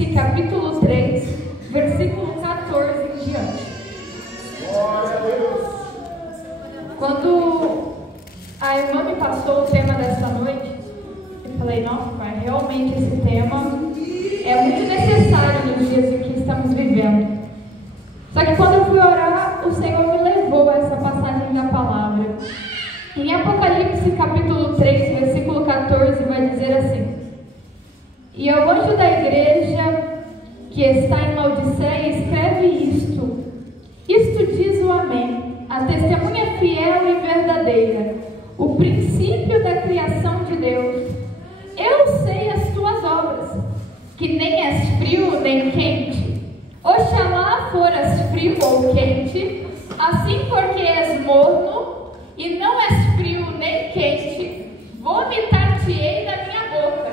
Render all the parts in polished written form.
Apocalipse, capítulo 3, versículo 14 em diante. Glória a Deus. Quando a irmã me passou o tema dessa noite, eu falei, nossa, pai, realmente esse tema é muito necessário nos dias em que estamos vivendo. Só que quando eu fui orar, o Senhor me levou a essa passagem da palavra. Em Apocalipse, capítulo 3, versículo 14, vai dizer assim: E ao anjo da igreja que está em Laodiceia, escreve isto. Isto diz o Amém, a testemunha fiel e verdadeira, o princípio da criação de Deus. Eu sei as tuas obras, que nem és frio nem quente. Oxalá foras frio ou quente, assim porque és morno, e não és frio nem quente, vomitar-te-ei da minha boca.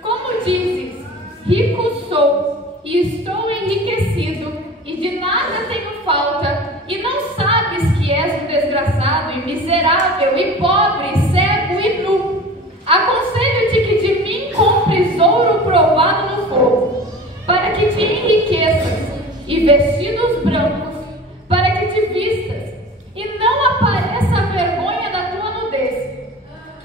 Como dizes, rico sou, e estou enriquecido, e de nada tenho falta, e não sabes que és um desgraçado, e miserável, e pobre, cego e nu. Aconselho-te que de mim compres ouro provado no fogo, para que te enriqueças, e vestidos brancos, para que te vistas, e não apareça a vergonha da tua nudez,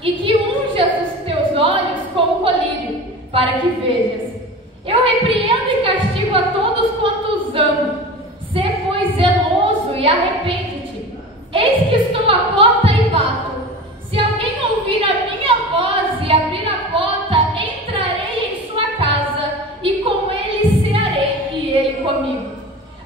e que unjas os teus olhos com o colírio, para que vejas. Eu repreendo e castigo a todos quantos amo. Sê, pois, zeloso e arrepende-te. Eis que estou à porta e bato. Se alguém ouvir a minha voz e abrir a porta, entrarei em sua casa, e com ele cearei, e ele comigo.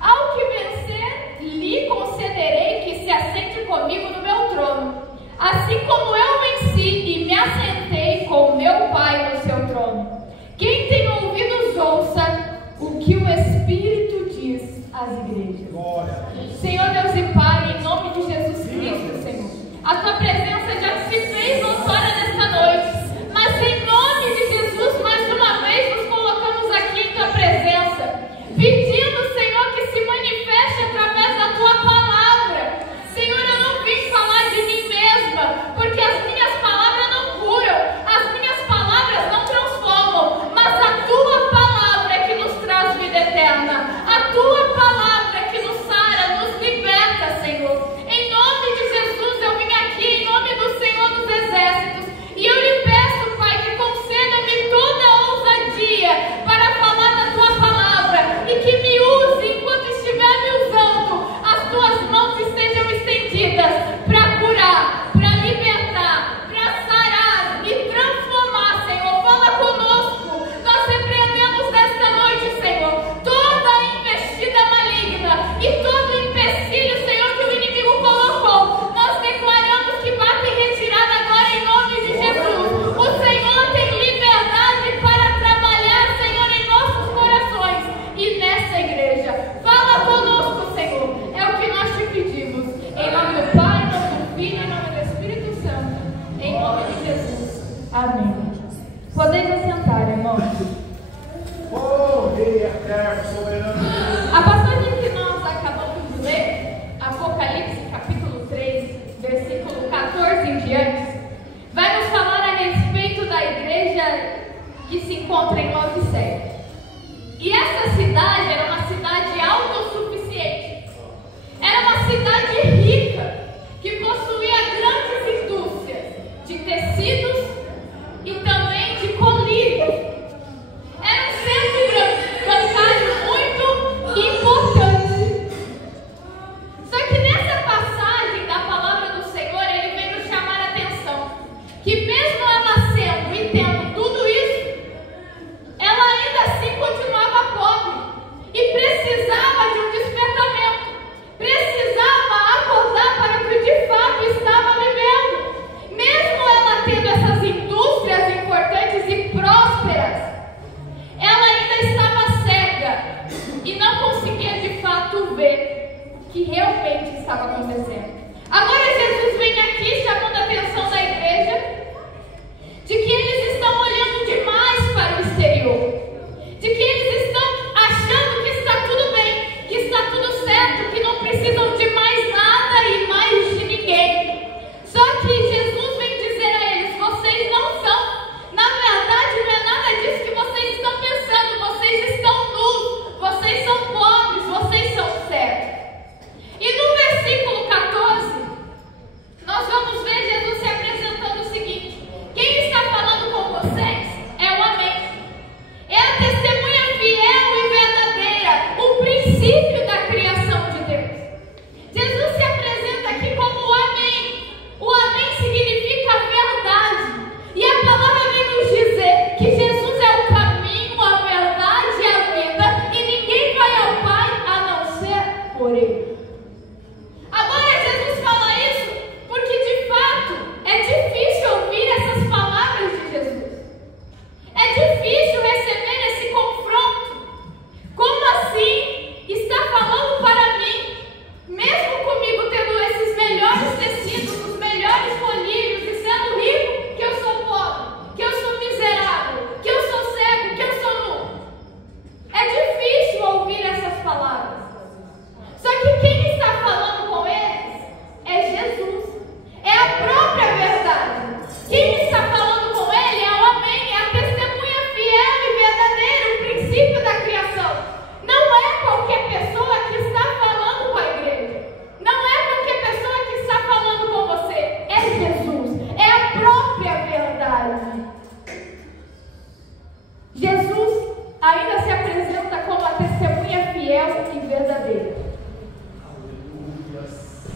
Ao que vencer, lhe concederei que se assente comigo no meu trono, assim como eu venci e me assentei com meu Pai no seu trono. Quem tem ouvidos, ouça o que o Espírito diz às igrejas. Senhor Deus e Pai, em nome de Jesus Cristo, Senhor, a tua presença já se fez notória nesta noite, mas em nome de Jesus, mais uma vez nos colocamos aqui em tua presença, pedindo, Senhor, que se manifeste através da tua palavra. Senhor, eu não vim falar de mim mesma, porque as minhas palavras não curam, as minhas palavras não transformam, mas a tua palavra é que nos traz vida eterna, a tua palavra é que nos sara, nos liberta, Senhor. Em nome de Jesus, eu vim aqui em nome do Senhor dos Exércitos, e eu lhe peço, Pai, que conceda-me toda a ousadia para falar da tua palavra, e que me use enquanto estiver me usando, as tuas mãos estejam estendidas para curar, para libertar, para sarar e transformar, Senhor. Fala conosco. Nós repreendemos nesta noite, Senhor, toda a investida maligna e todo empecilho, Senhor, que o inimigo colocou. Nós declaramos que bate em retirada agora em nome de Jesus. O Senhor tem liberdade para trabalhar, Senhor, em nossos corações e nessa igreja. Fala conosco, Senhor. É o que nós te pedimos. Em nome do Pai, em nome do Filho, em nome do Espírito Santo. Em nome de Jesus. Amém. Podeis assentar, irmãos. Oh, Rei eterno, soberano. A passagem que nós acabamos de ler, Apocalipse, capítulo 3, versículo 14 em diante, vai nos falar a respeito da igreja que se encontra em Laodiceia. E essa cidade era uma cidade autossuficiente. Era uma cidade rica, que possuía grandes indústrias de tecidos e também de colírios. Era um centro bancário muito importante. Só que nessa passagem da palavra do Senhor, ele vem nos chamar a atenção que mesmo ela sendo e tendo tudo isso, ela ainda assim continuava pobre e precisava de um despertamento, precisava acordar para o que de fato estava vivendo. Mesmo ela tendo essas indústrias importantes e prósperas, ela ainda estava cega e não conseguia de fato ver o que realmente estava acontecendo. Agora Jesus vem aqui chamando a atenção da igreja de que eles estão olhando demais para o exterior, de que eles estão achando que está tudo bem, que está tudo certo, que não precisam de mais nada e mais de ninguém. Só que Jesus vem dizer a eles: vocês não são, na verdade não é nada disso que vocês estão pensando, vocês estão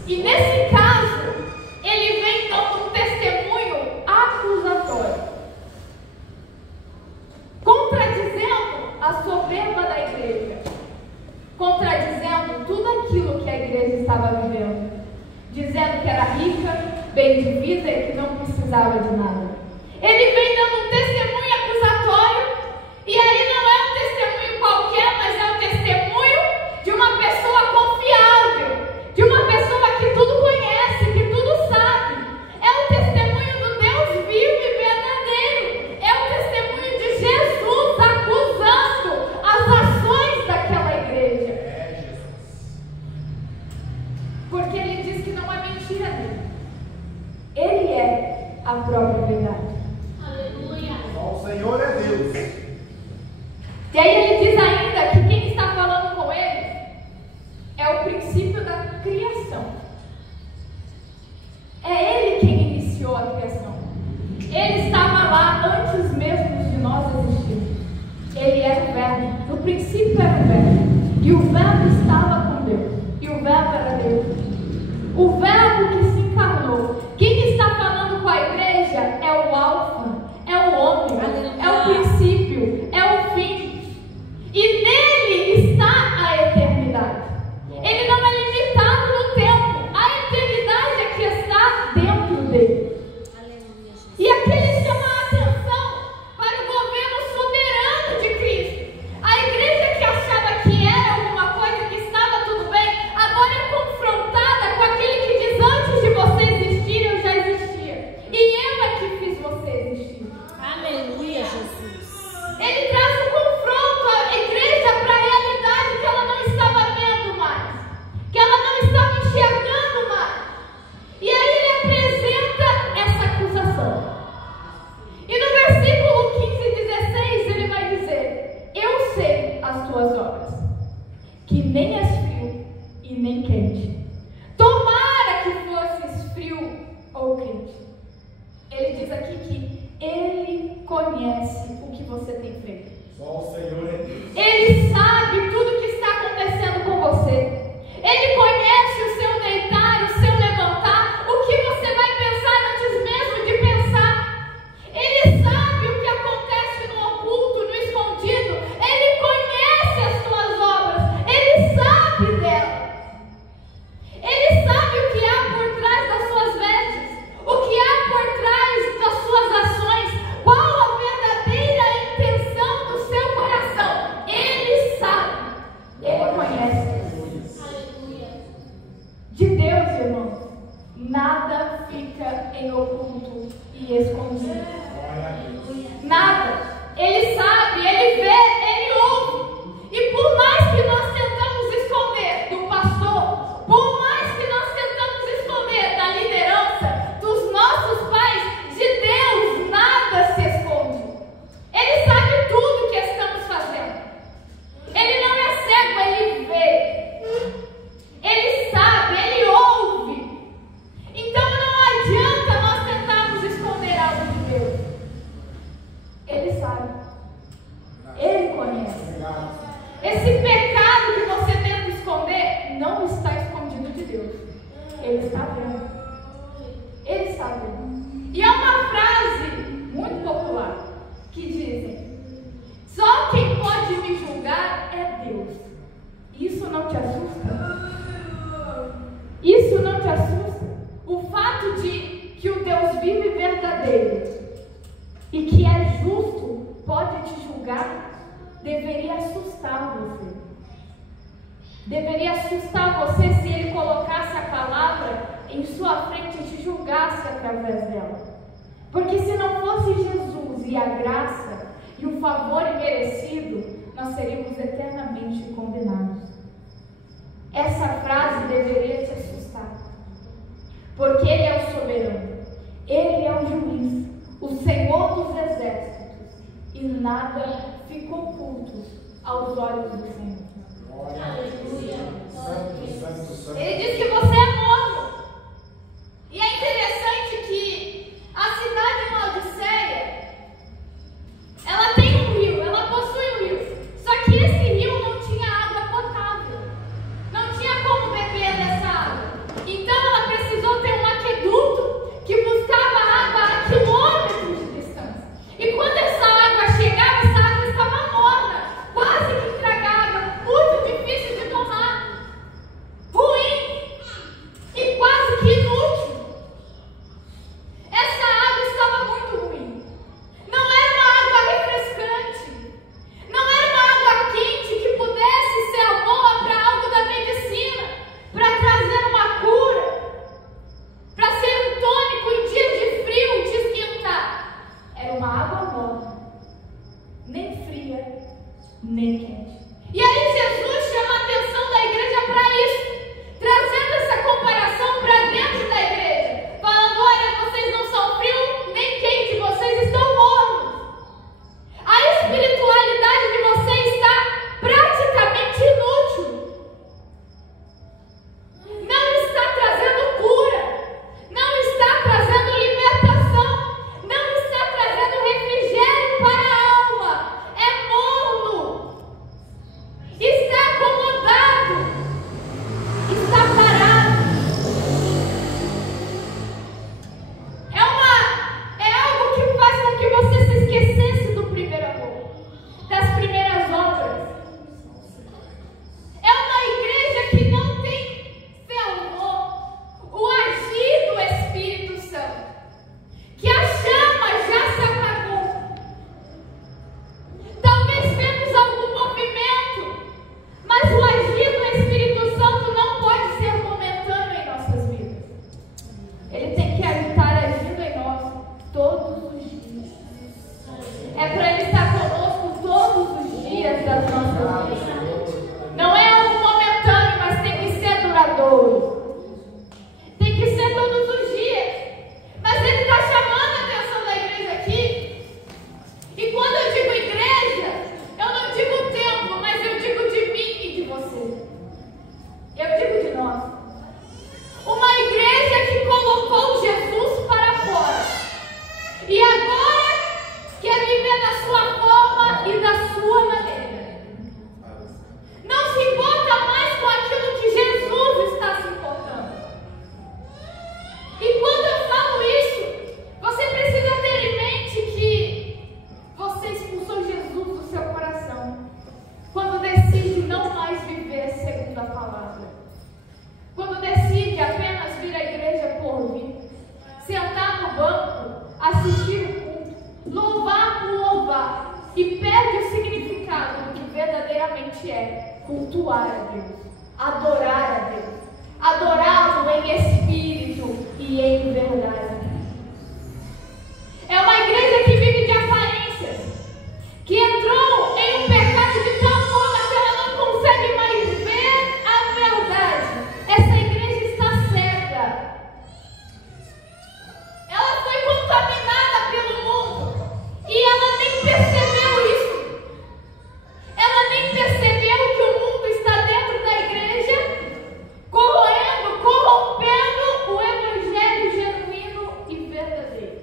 E nesse caso, ele vem dando um testemunho acusatório, contradizendo a soberba da igreja, contradizendo tudo aquilo que a igreja estava vivendo, dizendo que era rica, bem de vida e que não precisava de nada. Ele vem dando um testemunho acusatório, e aí não é um testemunho qualquer, mas é um testemunho de uma pessoa confiável, de uma pessoa que tudo conhece, que tudo sabe. É o testemunho do Deus vivo e verdadeiro. É o testemunho de Jesus acusando as ações daquela igreja. Porque ele diz que não há mentira nele. Ele é a própria verdade. Aleluia. O Senhor é Deus. E aí ele diz ainda que quem está falando com ele é o princípio da criação. É ele quem iniciou a criação. Ele estava lá antes mesmo de nós existirmos. Ele era o Verbo. No princípio era o Verbo. E o Verbo estava com Deus. E o Verbo era Deus. O Verbo que se encarnou. Quem está falando com a igreja é o Alfa, é o Ômega, é o princípio, é o fim. E nele está a eternidade. Ele não é limitado no tempo. A eternidade é que está dentro dele. E aqui ele chama a atenção para o governo soberano de Cristo. A igreja que achava que era alguma coisa, que estava tudo bem, agora é confrontada com aquele que diz: antes de você existir, eu já existia. E eu é que fiz você existir. Aleluia, Jesus. Ele traz um confronto à igreja para a realidade que ela não estava vendo mais, que ela não estava enxergando mais. E aí ele apresenta essa acusação. E no versículo 15 e 16 ele vai dizer: eu sei as tuas obras, que nem és frio e nem quente. Tomara que fosses frio ou quente. Ele diz aqui que ele conhece o que você tem feito. Só o Senhor é Deus. Ele sabe tudo o que está acontecendo com você. Ele conhece o seu deitar, o seu levantar, o que você vai pensar antes mesmo de pensar. Ele sabe o que acontece no oculto, no escondido. Ele conhece as tuas obras. Ele sabe delas. Ele sabe o que há por trás das suas vestes, o que há por trás das suas ações, qual a verdadeira intenção do seu coração. Ele sabe, ele conhece. De Deus, irmãos, nada fica em oculto e escondido. Nada. Ele sabe, ele vê, ele ouve. E por mais que nós tentamos esconder do pastor, por mais que nós tentamos esconder da liderança, dos nossos pais, de Deus nada se esconde. Ele sabe tudo que estamos fazendo. Ele não é cego, ele vê. Ele sabe, ele ouve. Então não adianta nós tentarmos esconder algo de Deus. Ele sabe. Ele conhece. Esse pecado que você tenta esconder não está escondido de Deus. Ele está vendo. Ele está vendo. E há uma frase muito popular que dizem: só quem pode me julgar é Deus. Isso não te assusta? Isso não te assusta? O fato de que o Deus vivo e verdadeiro e que é justo pode te julgar deveria assustar você. Deveria assustar você se ele colocasse a palavra em sua frente e te julgasse através dela. Porque se não fosse Jesus e a graça e o favor imerecido, nós seríamos eternamente condenados. Essa frase deveria te assustar. Porque ele é o soberano, ele é o juiz, o Senhor dos exércitos, e nada fica oculto aos olhos do Senhor. Aleluia. Santo, santo, santo. Ele diz que você é morno. E é interessante que a cidade de Laodiceia, ela tem um rio, ela possui um rio. Só que esse rio não tinha água potável. Não tinha como beber dessa água. Então assistir o culto, louvar por louvar, e perde o significado do que verdadeiramente é cultuar a Deus, adorar a Deus, adorá-lo em espírito e em verdade. É uma igreja que vive de aparências, que entrou em um pecado de tal forma que ela não consegue mais ver a verdade. Essa igreja está cega. Ela foi contaminada pelo mundo e ela nem percebeu isso. Ela nem percebeu que o mundo está dentro da igreja, corroendo, corrompendo o evangelho genuíno e verdadeiro.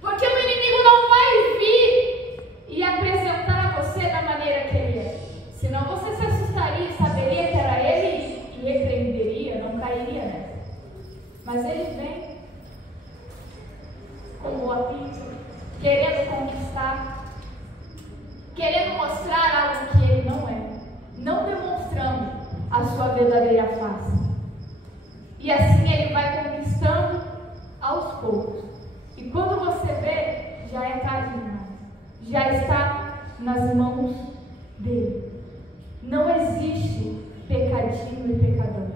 Porque o inimigo não vai vir e apresentar a você da maneira que ele é. Senão você se assustaria e saberia que era ele e repreenderia, não cairia nessa. Mas ele vem como a pizza, querendo conquistar, querendo mostrar algo que ele não é, não demonstrando a sua verdadeira face. E assim ele vai conquistando aos poucos. E quando você vê, já é tarde demais. Já está nas mãos dele. Não existe pecadinho e pecador.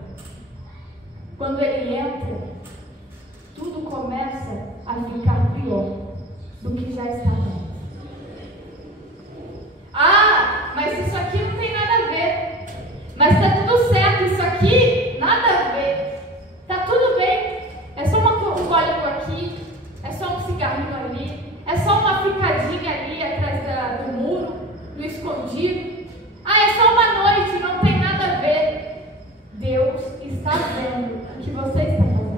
Quando ele entra, tudo começa a ficar pior do que já está antes. Ah, mas isso aqui não tem nada a ver. Mas está tudo certo, isso aqui nada a ver. Está tudo bem. É só um golinho aqui, é só um cigarrinho ali, é só uma ficadinha ali atrás do muro, no escondido. Ah, é só uma noite, não tem nada a ver. Deus está vendo o que você está fazendo.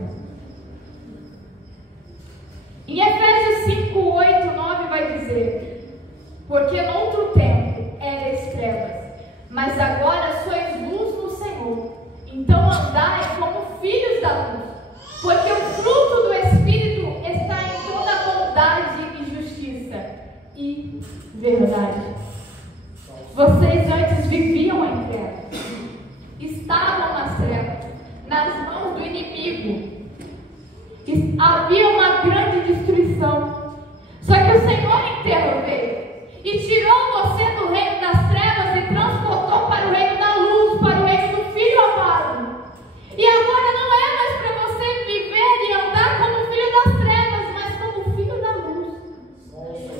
Em Efésios 5, 8, 9 vai dizer: porque noutro tempo erais trevas, mas agora sois luz no Senhor. Então andai como filhos da luz, porque o fruto do Espírito está em toda bondade e justiça e verdade. Vocês antes viviam em trevas, estavam nas trevas, nas mãos do inimigo. Havia uma grande destruição. Só que o Senhor interveio e tirou você do reino das trevas e transportou para o reino da luz, para o reino do Filho amado. E agora não é mais para você viver e andar como filho das trevas, mas como filho da luz.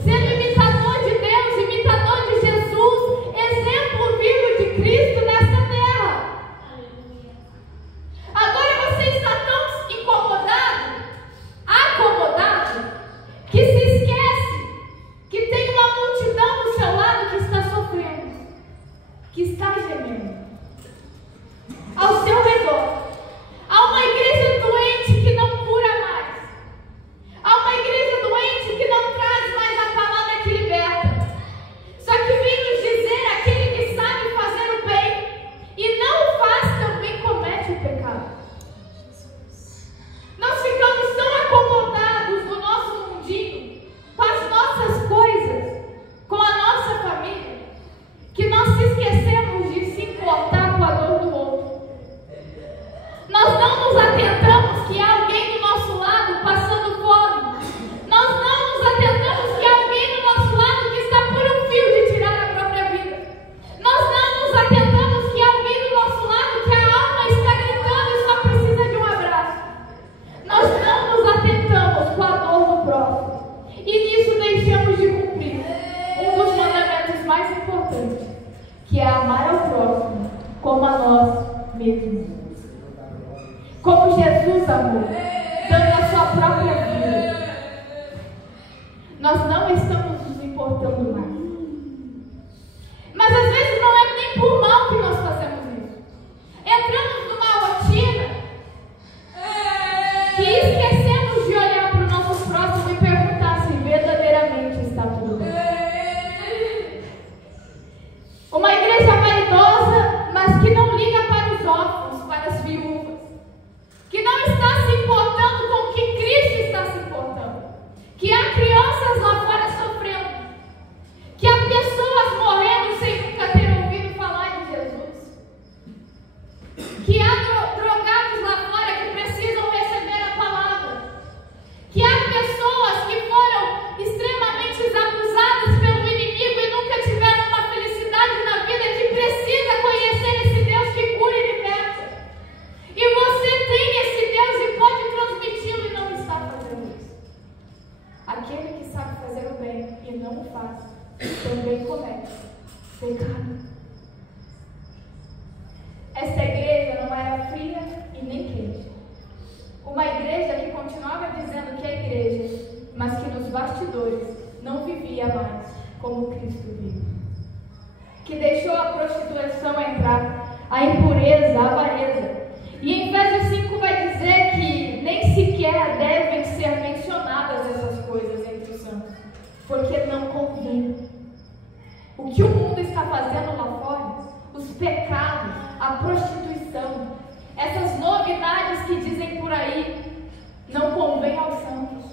Sendo imitador de Deus, imitador de Jesus, exemplo vivo de Cristo nesta terra. Agora você está tão incomodado, acomodado, que se esquece que tem uma multidão do seu lado que está sofrendo, que está gemendo. Ao seu redor há uma igreja doente que não cura mais. Há uma igreja doente que não traz mais a palavra que liberta. Só que vem nos dizer: aquele que sabe fazer o bem e não o faz também comete o pecado. Nós ficamos tão acomodados no nosso mundinho, com as nossas coisas, com a nossa família, que nós se esquecemos de se importar com a dor do outro. Nós não nos atentamos que há alguém do nosso lado passando fome. Nós não nos atentamos que há alguém do nosso lado que está por um fio de tirar a própria vida. Nós não nos atentamos que há alguém do nosso lado que a alma está gritando e só precisa de um abraço. Nós não nos atentamos com a dor do próximo. E nisso deixamos de cumprir um dos mandamentos mais importantes, que é amar ao próximo como a nós mesmos. Como Jesus amou, dando a sua própria vida. Nós não estamos nos importando mais. Mas às vezes não é nem por mal que nós fazemos isso. Entramos numa rotina que esquecemos de olhar para o nosso próximo e perguntar se verdadeiramente está tudo bem. Uma igreja vaidosa, mas que não liga para os órfãos, para as viúvas, que não está se importando com o que Cristo está se importando, que há crianças lá fora sofrendo, dizendo que é igreja, mas que nos bastidores não vivia mais como Cristo vive. Que deixou a prostituição entrar, a impureza, a avareza. E em Efésios 5 vai dizer que nem sequer devem ser mencionadas essas coisas entre os santos, porque não convém. O que o mundo está fazendo lá fora, os pecados, a prostituição, essas novidades que dizem por aí, não convém aos santos.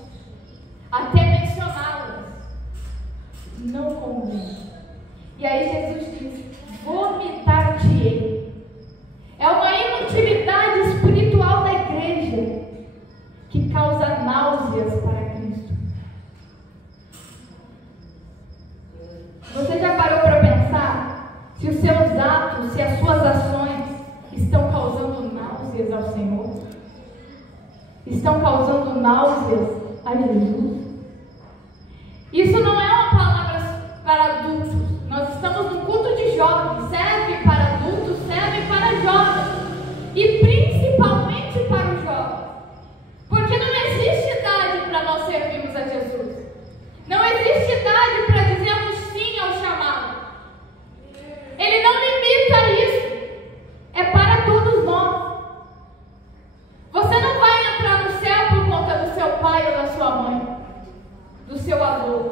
Até mencioná-las não convém. E aí Jesus diz: vomitar-te-ei. É uma inutilidade espiritual da igreja que causa náuseas para Cristo. Você já parou para pensar se os seus atos, se as suas ações estão causando náuseas ao Senhor? Estão causando náuseas a Jesus? Isso não é uma palavra para adultos. Nós estamos num culto de jovens. Serve para adultos, serve para jovens. E principalmente para os jovens. Porque não existe idade para nós servirmos a Jesus. Não existe idade para dizermos sim ao chamado. Ele não limita isso. É para todos nós. Você não vai entrar no céu por conta do seu pai ou da sua mãe, do seu avô.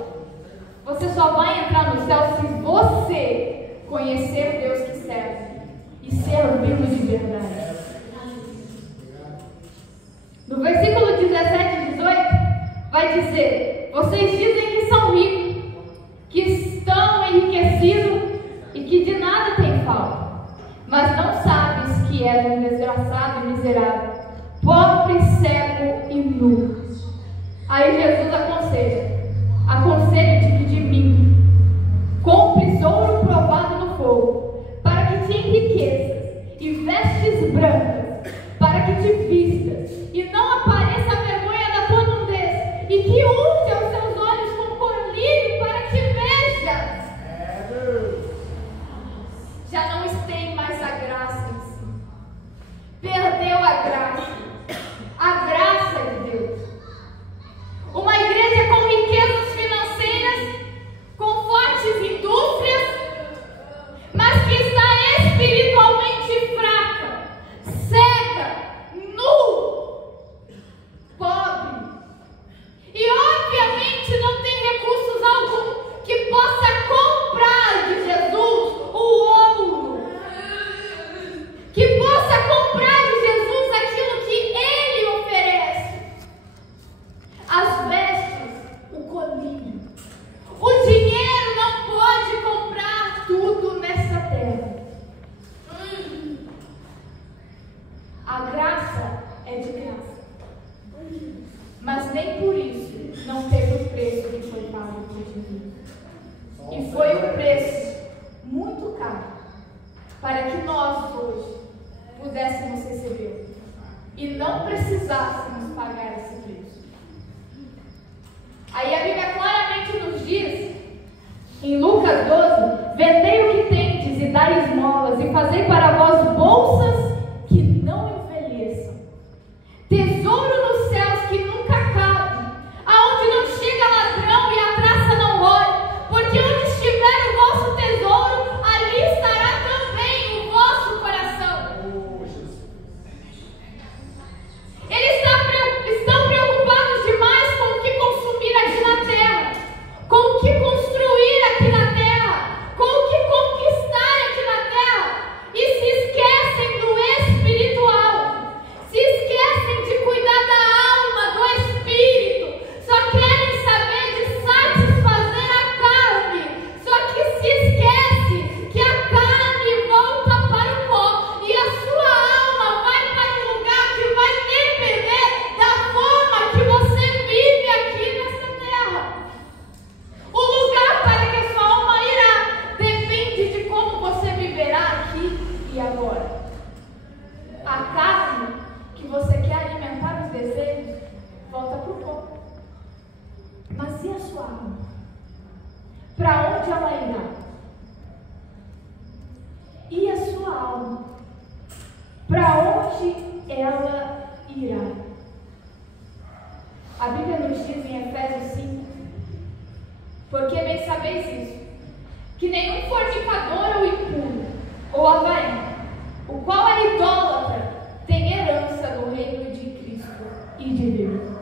Você só vai entrar no céu se você conhecer o Deus que serve e servi-lo de verdade. No versículo 17 e 18 vai dizer: vocês dizem que são ricos, que estão enriquecidos e que de nada têm falta, mas não sabes que és um desgraçado e miserável, pobre, cego e nu. Aí Jesus aconselha-te de mim, compres ouro provado no fogo, para que te enriqueças, e vestes brancas, para que te vistas, e não apareça a vergonha da tua nudez, e que unja os seus olhos com colírio para que vejas. Já não tem mais a graça em si. Perdeu a graça de Deus. Uma igreja com riquezas financeiras, com fortes indústrias, mas que está espiritualmente fraca, cega, nu, pobre. E obviamente não tem recursos algum que possa comprar de Jesus o ouro, que possa comprar de Jesus aquilo que Ele oferece. As vestes, o colírio. O dinheiro não pode comprar tudo nessa terra. A graça é de graça. Mas nem por isso não teve o preço que foi pago por Jesus. E foi um preço muito caro para que nós hoje pudéssemos receber e não precisássemos pagar esse preço. Aí a Bíblia claramente nos diz, em Lucas 12: vendei o que tendes e dai esmolas, e fazei para vós bolsas que não envelheçam, tesouro nos céus que nunca acabem, aonde não chega ladrão e a traça não rói, porque onde estiver o vosso tesouro, ali estará também o vosso coração. Eles estão preocupados demais com o que consumir aqui na terra, com o que construir aqui na terra, com o que conquistar aqui na terra, e se esquecem do espiritual, se esquecem de cuidar da alma, do espírito, só querem saber de satisfazer a carne, só que se esquece que a carne volta para o pó e a sua alma vai para um lugar que vai depender da forma que você vive aqui nessa terra. O lugar para que a sua alma irá depende de como você viverá aqui e agora. A carne que você quer alimentar os desejos volta para o pó. Mas e a sua alma? Para onde ela irá? E a sua alma? Para onde ela irá? Porque bem sabeis isso, que nenhum fornicador ou impuro, ou avarento, o qual é idólatra, tem herança no reino de Cristo e de Deus.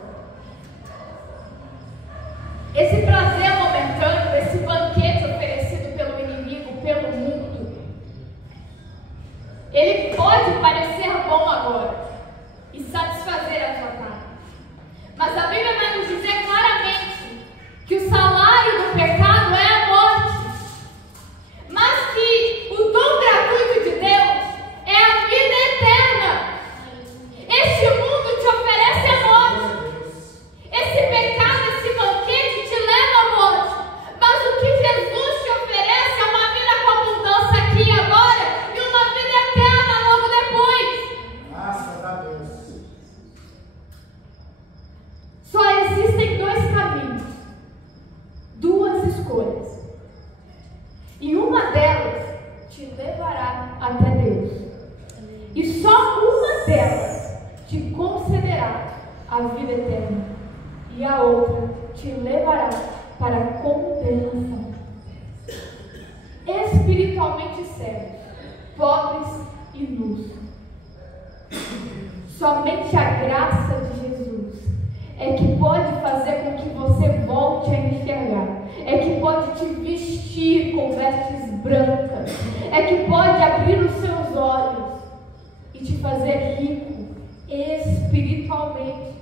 Esse prazer momentâneo, esse banquete oferecido pelo inimigo, pelo mundo, ele pode parecer bom agora e satisfazer a tua carne. Mas a Bíblia vai nos dizer claramente que o salário do pecado é a morte, mas que o dom gratuito de Deus é a vida eterna. Este mundo te oferece a morte, esse pecado, esse banquete te leva à morte, mas o que Jesus te oferece é uma vida com abundância aqui e agora e uma vida eterna logo depois. Graças a Deus. Só existem dois caminhos, duas escolhas, e uma delas te levará até Deus, e só uma delas te concederá a vida eterna, e a outra te levará para a condenação. Espiritualmente cegos, pobres e nus. Somente a graça de Jesus é que pode fazer com que você volte a enxergar, é que pode te vestir com vestes brancas, é que pode abrir os seus olhos e te fazer rico espiritualmente.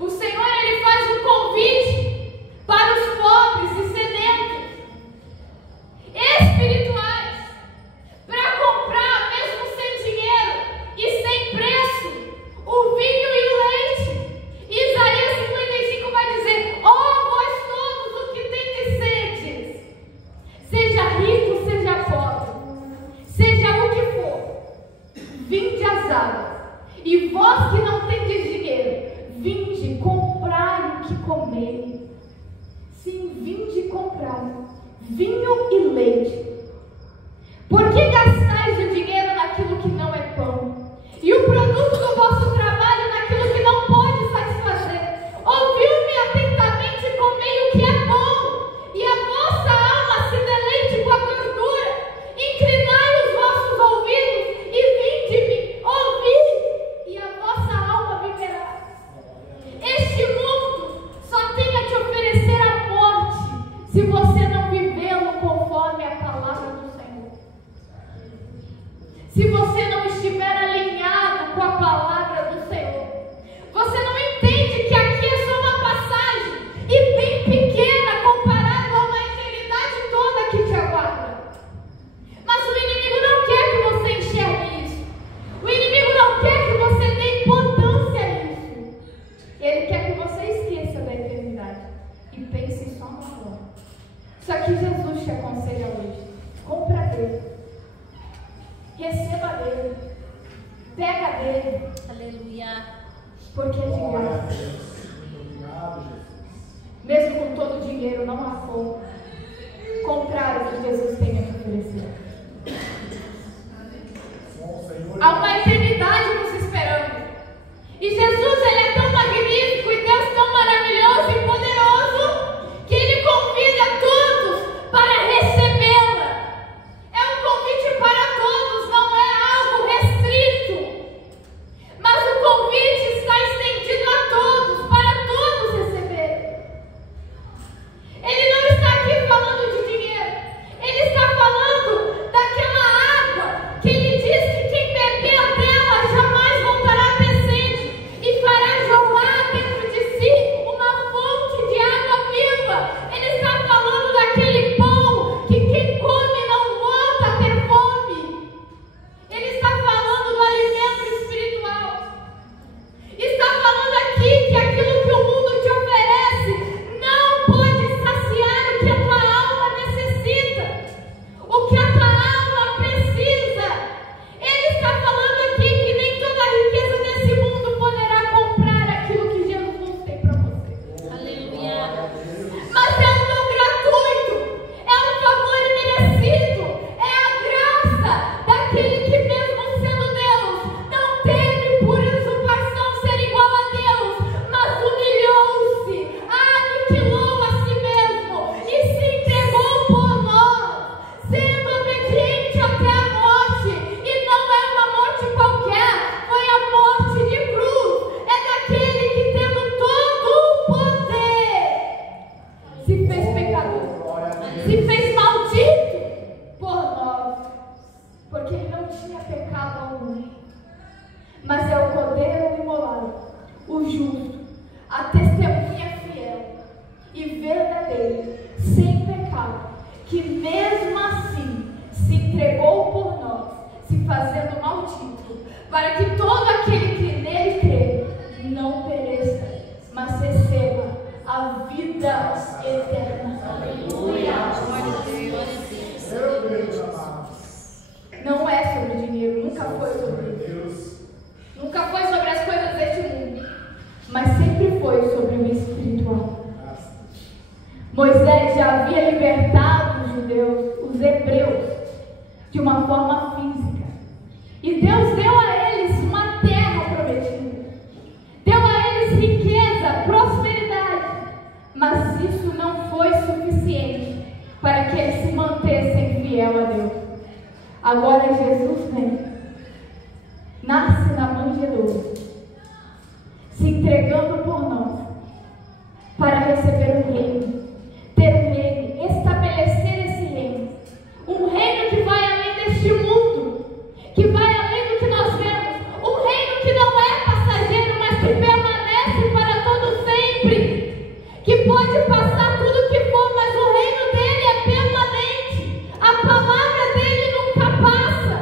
O Senhor, Ele faz um convite para os pobres e sedentos espirituais, para comprar, mesmo sem dinheiro e sem preço, o vinho e o leite. Isaías 55 vai dizer: ó vós todos os que tendes sede, seja rico, seja pobre, seja o que for, vinde às águas, e vós que não tendes dinheiro, vinde comprai o que comer. Sim, vinde comprar vinho e leite. Por que gastais o dinheiro naquilo que não é pão, e o produto do vosso trabalho naquilo que não pode satisfazer? Ouviu-me atentamente e comei o que é bom, e a vossa alma se deleite com a gordura. Inclinai os vossos ouvidos e vinde-me, ouvi, e a vossa alma viverá. Este mundo só tem a te oferecer a morte se você não vivê-lo conforme a palavra do Senhor. Se você não estiver alinhado com a palavra do Senhor, você não entende que aqui é só uma passagem e bem pequena comparado a uma eternidade toda que te aguarda. Mas o inimigo não quer que você enxergue isso. O inimigo não quer que você dê importância a isso. Ele quer que você esqueça da eternidade e pense só no agora. Só que Jesus te aconselha hoje: compra dele, receba dele, pega dele, Aleluia. porque é de Glória a graça. Deus. Obrigado, Jesus. Mesmo com todo o dinheiro, não há como comprar o que Jesus tem a te oferecer. Bom, Senhor. Há uma eternidade nos esperando. E Jesus, Ele é tão magnífico e Deus tão maravilhoso e poderoso que Ele convida todos para recebê-la. É um convite para todos, não é algo restrito. Mas o convite está estendido a todos, para todos receberem. Ele não está aqui falando de dinheiro. Ele está falando Moisés já havia libertado os judeus, os hebreus, de uma forma física. E Deus deu a eles uma terra prometida. Deu a eles riqueza, prosperidade. Mas isso não foi suficiente para que eles se mantessem fiel a Deus. Agora Jesus vem, nasce na manjedoura, se entregando por nós, para receber um reino, ter um reino, estabelecer esse reino. Um reino que vai além deste mundo, que vai além do que nós vemos. Um reino que não é passageiro, mas que permanece para todo sempre. Que pode passar tudo que for, mas o reino dele é permanente. A palavra dele nunca passa.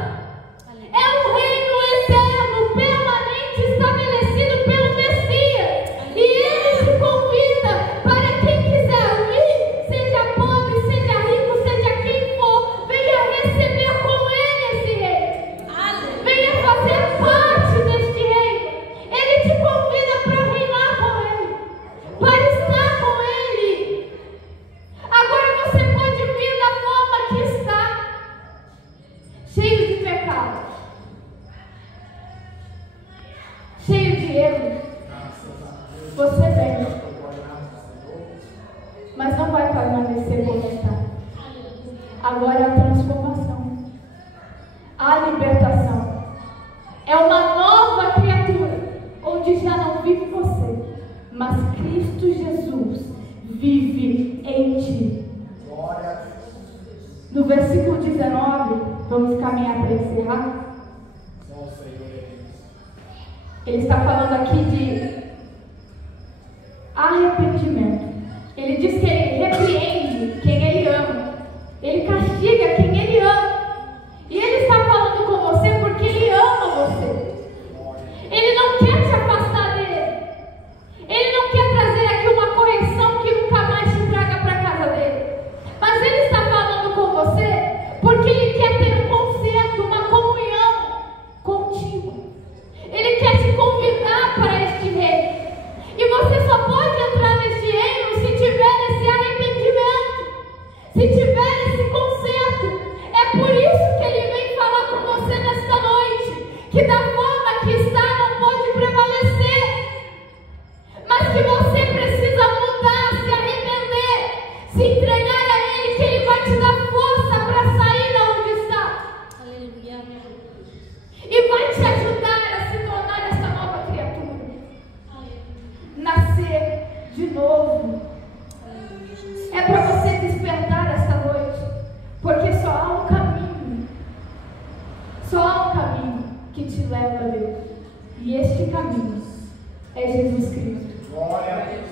É um reino eterno, permanente, estabelecido pelo Messias. E ele te convida para quem quiser vir, seja pobre, seja rico, seja quem for, venha receber com ele esse reino. Venha fazer parte deste reino. Ele te convida para reinar com ele, para estar com ele. Agora você pode vir da forma que está, cheio de pecados, cheio de erros. Você vem, mas não vai permanecer como está. Agora é a transformação, a libertação. É uma nova criatura, onde já não vive você, mas Cristo Jesus vive em ti. No versículo 19, vamos caminhar para encerrar. Ele está falando aqui de arrependimento. Ele diz que ele repreende quem ele ama, ele castiga quem ele ama. E ele está falando com você porque ele ama você. Ele não quer te afastar dele. Ele não quer trazer aqui uma correção que nunca mais te traga para casa dele. Mas ele está falando com você porque ele quer ter um concerto, uma comunhão contigo. Ele quer te convidar para este reino. E você só pode entrar neste reino se tiver esse arrependimento, se tiver esse conserto. É por isso que ele vem falar com você nesta noite, que da forma que está não pode prevalecer, mas que você precisa mudar, se arrepender, se entregar a ele, que ele vai te dar força para sair da onde está. Aleluia. E vai te ajudar a se tornar essa nova criatura. Nascer de novo. É para você despertar essa noite, porque só há um caminho. Só há um caminho que te leva a Deus. E este caminho é Jesus Cristo.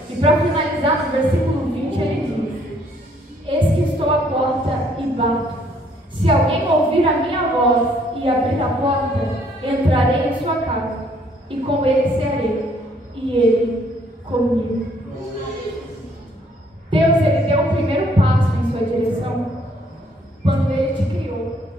E para finalizar, no versículo 20, ele diz: eis que estou à porta e bato. Se alguém ouvir a minha voz e abrir a porta, entrarei em sua casa, e com ele cearei, e ele comigo. Deus, ele deu o primeiro passo em sua direção quando ele te criou.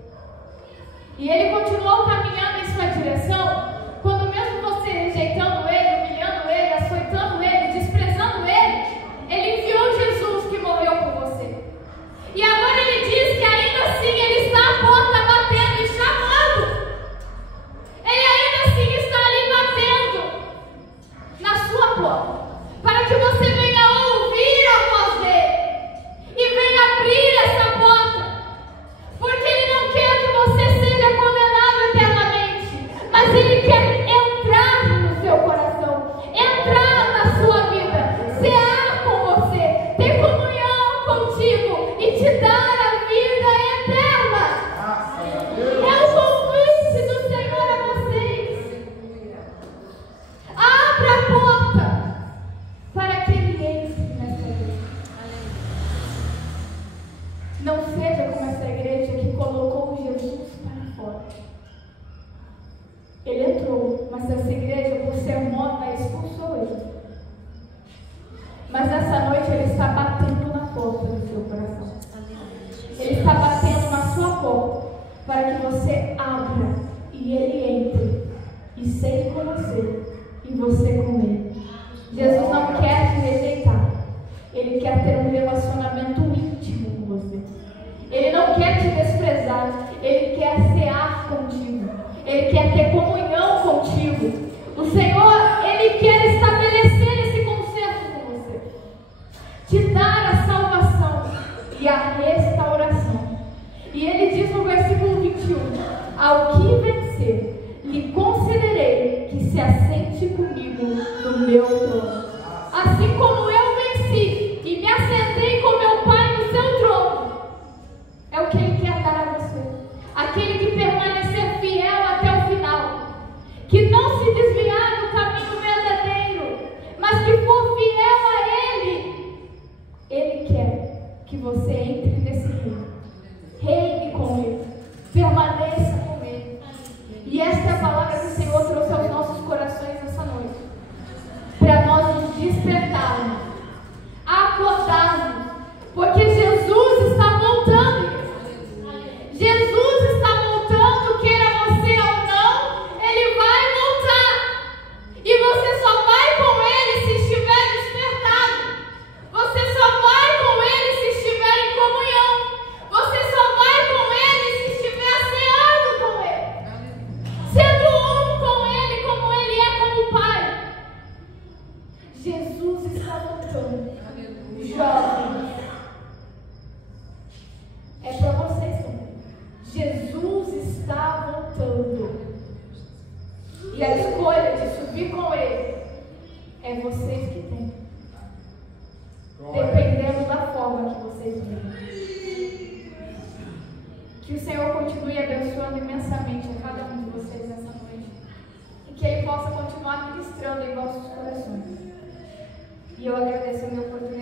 E ele continuou caminhando em sua direção quando, mesmo você rejeitando ele, humilhando ele, açoitando ele, desprezando ele enviou Jesus que morreu por você. E agora ele diz que ainda assim ele está à porta batendo e chamando. Ele ainda assim está ali batendo na sua porta, para que você venha ouvir a voz dele e venha abrir essa porta. Porque ele não quer que você seja condenado eternamente, mas ele quer entrar no seu coração, entrar na sua vida, cear com você, ter comunhão contigo e te dar a vida eterna. É o convite do Senhor a vocês. Abra a porta para que ele entre nessa vida. Não seja como essa igreja que colocou Jesus para fora. Ele entrou, mas essa igreja, por ser morna, expulsou ele. Mas essa noite ele está batendo na porta do seu coração. Ele está batendo na sua porta para que você abra e ele entre e seja com você e você com ele. Jesus não quer te rejeitar. Ele quer ter um relacionamento íntimo com você. Ele não quer te desprezar. Ele quer cear contigo. Ele quer ter comunhão contigo. O Senhor, Ele quer estabelecer esse concerto com você. Te dar a salvação e a restauração. E Ele diz no versículo 21, ao que vencer, lhe concederei que se assente comigo no meu trono. Assim como eu venci e me assentei com meu Pai no seu trono. É o que Ele quer dar a você. Aquele que permanecer fiel até o final. Que não se desviar do caminho verdadeiro, mas que for fiel a Ele. Ele quer que você entre nesse reino. Reine com Ele. Permaneça com Ele. E esta é a palavra que o Senhor trouxe aos nossos corações essa noite. Para nós nos despertarmos. Acordarmos. Porque Jesus está voltando. Jesus está voltando, queira você ou não, Ele vai voltar. E você só vai com Ele se estiver despertado. Você só vai com Ele se estiver em comunhão. Você só vai com Ele se estiver ceando com Ele. Sendo um com Ele como Ele é com o Pai. Jesus está voltando. Jovens. É para vocês também. Jesus está voltando. E a escolha de subir com Ele é vocês que têm. Dependendo da forma que vocês vivem. Que o Senhor continue abençoando imensamente a cada um de vocês nessa noite. E que Ele possa continuar ministrando em vossos corações. E eu agradeço a minha oportunidade.